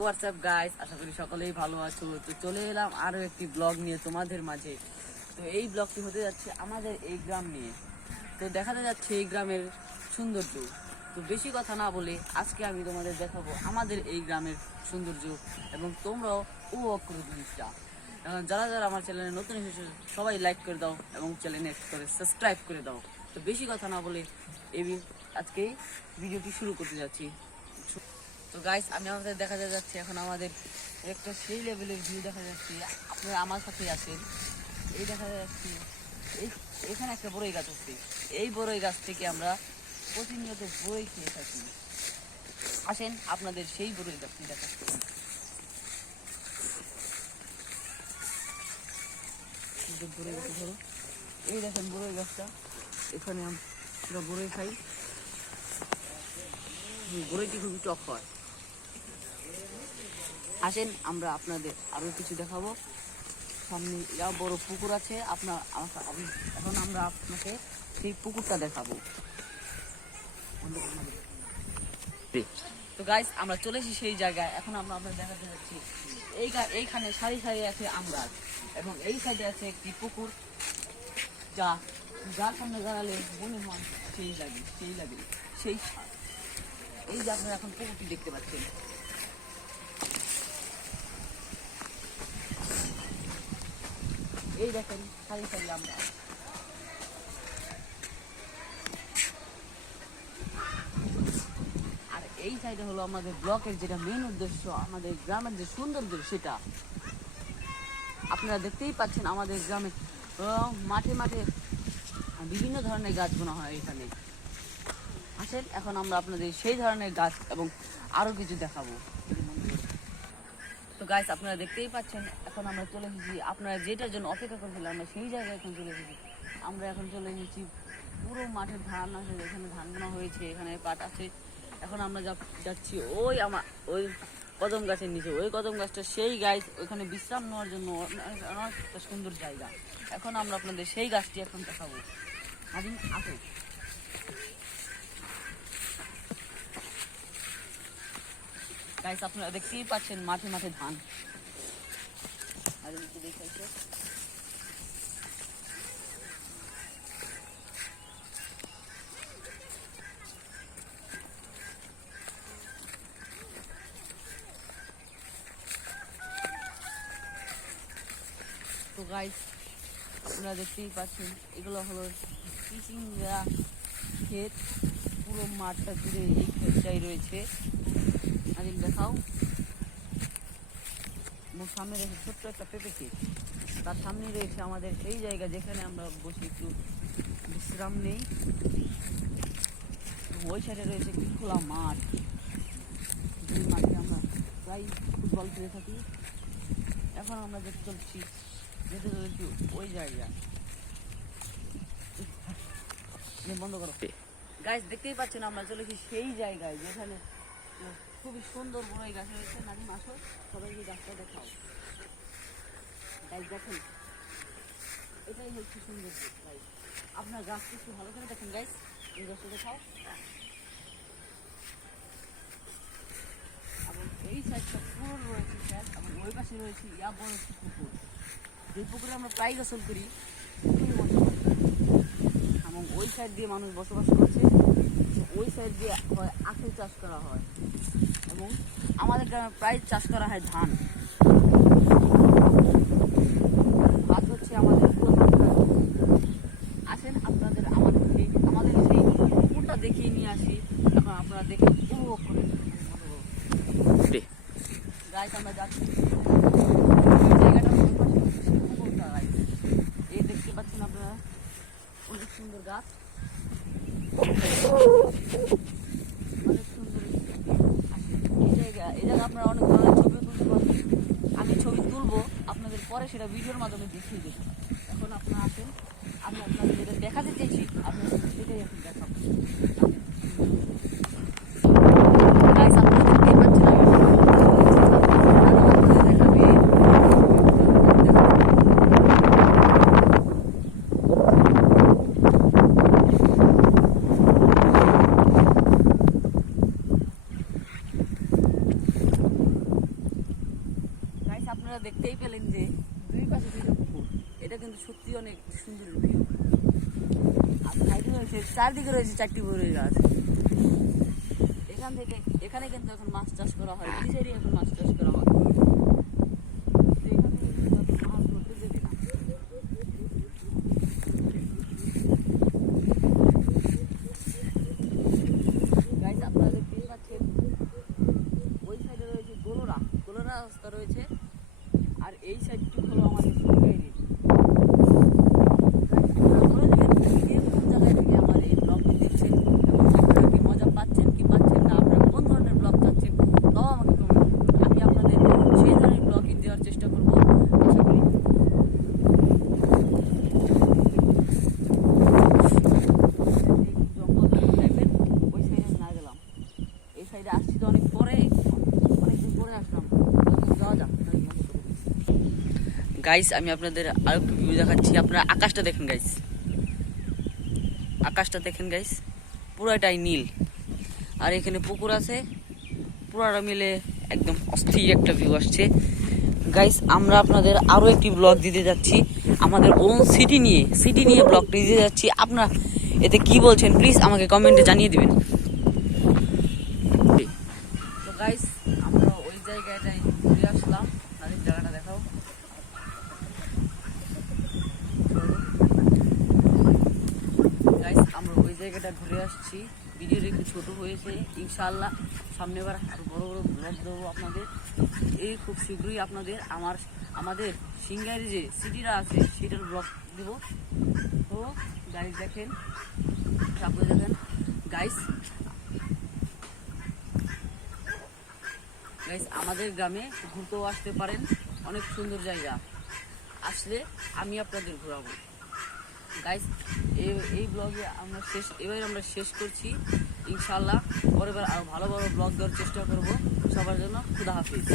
WhatsApp guys, আশা করি সকলেই ভালো আছো। তো চলে এলাম আরও একটি ব্লগ নিয়ে তোমাদের মাঝে। তো এই ব্লগটি হতে যাচ্ছে আমাদের এই গ্রাম নিয়ে। তো দেখাতে যাচ্ছে এই গ্রামের সৌন্দর্য। তো বেশি কথা না বলে আজকে আমি তোমাদের দেখাবো আমাদের এই গ্রামের সৌন্দর্য, এবং তোমরাও উপভোগ করো জিনিসটা। এখন যারা যারা আমার চ্যানেলে নতুন এসেছো সবাই লাইক করে দাও এবং চ্যানেলে করে সাবস্ক্রাইব করে দাও। তো বেশি কথা না বলে আজকে ভিডিওটি শুরু করতে যাচ্ছি। তো গাইস, আমি আমাদের দেখা যাচ্ছে এখন আমাদের একটা সেই লেভেলের ভিউ দেখা যাচ্ছে। আপনারা আমার সাথে আছেন। এই দেখা যাচ্ছে এখানে একটা বড়ই গাছ আছে। এই বড়ই গাছ থেকে আমরা প্রতিনিয়ত বড়ই খেয়ে থাকি। আসেন আপনাদের সেই বড়ই গাছটি দেখাচ্ছি। বড়ই গাছ ধরো, এই দেখেন বড়ই গাছটা। এখানে আমরা বড়ই খাই। বড়ইটি খুবই টক হয়। আসেন আমরা আপনাদের আরো কিছু দেখাবো। সামনে বড় পুকুর আছে। এখন আমরা আপনাকে সেই পুকুরটা দেখাবো। তো গাইস, আমরা চলে এসেছি সেই জায়গায়। এখন আমরা আপনাদের দেখাতে যাচ্ছি এইখানে সারি সারি আছে আম গাছ, এবং এই সাইডে আছে একটি পুকুর, যার সামনে দাঁড়ালে মনে হয় সেই লাগে সেই ছাদ। এই যে আপনারা এখন পুকুরটি দেখতে পাচ্ছেন। এই দেখেন সারি সারি আমরা। আর এই সাইডে হলো আমাদের ব্লকের যেটা মেন উদ্দেশ্য, আমাদের গ্রামের যে সৌন্দর্য সেটা আপনারা দেখতেই পাচ্ছেন। আমাদের গ্রামে মাঠে মাঠে বিভিন্ন ধরনের গাছ বোনা হয় এখানে। আসেন এখন আমরা আপনাদের সেই ধরনের গাছ এবং আরো কিছু দেখাবো। তো গাইস, আপনারা দেখতেই পাচ্ছেন এখন আমরা চলে এসেছি। আপনারা যেটার জন্য অপেক্ষা করছিলেন আমরা সেই জায়গায় এখন চলে এসেছি। আমরা এখন চলে এসেছি পুরো মাঠে ধান আছে, এখানে ধান বোনা হয়েছে, এখানে পাট আছে। এখন আমরা যাচ্ছি ওই কদম গাছের নিচে। ওই কদম গাছটা সেই গাছ, ওইখানে বিশ্রাম নেওয়ার জন্য অনেক একটা সুন্দর জায়গা। এখন আমরা আপনাদের সেই গাছটি এখন দেখাবো। আদিন আসো। গাইস, আপনারা দেখতেই পাচ্ছেন মাঠে মাঠে ধান। দেখাইছে তো গাইস, আপনারা দেখতেই পাচ্ছেন এগুলো হলো চিচিঙ্গা ক্ষেত। পুরো মাঠটা জুড়ে এই ক্ষেতটাই রয়েছে। আদিন দেখাও। সামনে রয়েছে ছোট্ট একটা পেঁপে ক্ষেত। তার সামনে রয়েছে আমাদের সেই জায়গা যেখানে আমরা বসে একটু বিশ্রাম নেই। ওই সাইডে রয়েছে একটি খোলা মাঠ, যে মাঠে আমরা প্রায় ফুটবল খেলে থাকি। এখন আমরা যেতে চলছি ওই জায়গায়। বন্ধ করো গাইস, দেখতেই পাচ্ছেন আমরা চলেছি সেই জায়গায় যেখানে খুবই সুন্দর বড়ই গাছ রয়েছে। নাজিম আসো, সবাইকে গাছটা দেখাও। গাইস দেখেন, এটাই হচ্ছে সৌন্দর্য। গাইস আপনার গাছটা একটু ভালো করে দেখেন। গাইস এই গাছটা দেখাও। এবং এই সাইডটা পুরো রয়েছে স্যার, এবং ওই পাশে রয়েছে বড় একটি পুকুর, যে পুকুরে আমরা প্রায় গোসল করি। এবং ওই সাইড দিয়ে মানুষ বসবাস করছে। ওই সাইড দিয়ে হয় আখের চাষ করা হয়, এবং আমাদের গ্রামে প্রায় চাষ করা হয় ধান। ভাত হচ্ছে আমাদের। আসেন আপনাদের আমাদের সেই পুকুরটা দেখিয়ে নিয়ে আসি। এখন আপনারা দেখে উপভোগ করেন। গাইস, আমরা যাচ্ছি জায়গাটা পুকুরটা। গাইস এই দেখতে পাচ্ছেন আপনারা অনেক সুন্দর গাছ, অনেক সুন্দর এই জায়গা আপনারা অনেক ধরনের ছবি তুলতে পারবেন। আমি ছবি তুলবো আপনাদের পরে, সেটা ভিডিওর মাধ্যমে দেখিয়ে দেবো। এখন আপনারা আসেন, আমি আপনাদের যেটা দেখাতে চেয়েছি আপনাদের সেটাই এখন দেখাবো। আপনারা দেখতেই পেলেন যে দুই পাশে দুইটা পুকুর, এটা কিন্তু সত্যি অনেক সুন্দর ভিউ। আর সাইডে রয়েছে, চারদিকে রয়েছে 4টি বড়ই গাছ। এখানে কিন্তু এখন মাছ চাষ করা হয়, এই সাইডে এখন মাছ চাষ করা হয়। তো এখানে কিন্তু মাছ ধরতে দেবে না। গাইস, আপনারা দেখতেই পাচ্ছেন ওই সাইডে রয়েছে গোলরা রাস্তা রয়েছে, আর এই সাইডটি হলো আমাদের সরকারি। গাইস, আমি আপনাদের আরেকটু ভিউ দেখাচ্ছি। আপনারা আকাশটা দেখেন গাইস, আকাশটা দেখেন গাইস, পুরাটাই নীল। আর এখানে পুকুর আছে, পুরাটা মিলে একদম অস্থির একটা ভিউ আসছে। গাইস, আমরা আপনাদের আরো একটি ব্লগ দিতে যাচ্ছি, আমাদের ওন সিটি নিয়ে ব্লগটি দিতে যাচ্ছি। আপনারা এতে কি বলছেন প্লিজ আমাকে কমেন্টে জানিয়ে দিবেন। তো গাইস, আমরা ওই জায়গাটায় ঘুরে আসলাম। নাদির জায়গাটা দেখাও। গাইস, আমরা ওই জায়গাটা ঘুরে আসছি। ভিডিওটা একটু ছোট হয়েছে, ইনশাআল্লাহ সামনেবার আরো বড় বড় ব্লগ দেবো আপনাদের। এই খুব শীঘ্রই আপনাদের আমাদের সিঙ্গারি যে সিটিটা আছে সেটার ব্লগ দেব। তো গাইস দেখেন, তারপরে দেখেন গাইস, আমাদের গ্রামে ঘুরতেও আসতে পারেন, অনেক সুন্দর জায়গা। আসলে আমি আপনাদের ঘোরাবো। গাইস, এই ব্লগে আমরা শেষ করছি। ইনশাআল্লাহ পরের বার আরো ভালো ভালো ব্লগ দেওয়ার চেষ্টা করব সবার জন্য। খুদা হাফিজ।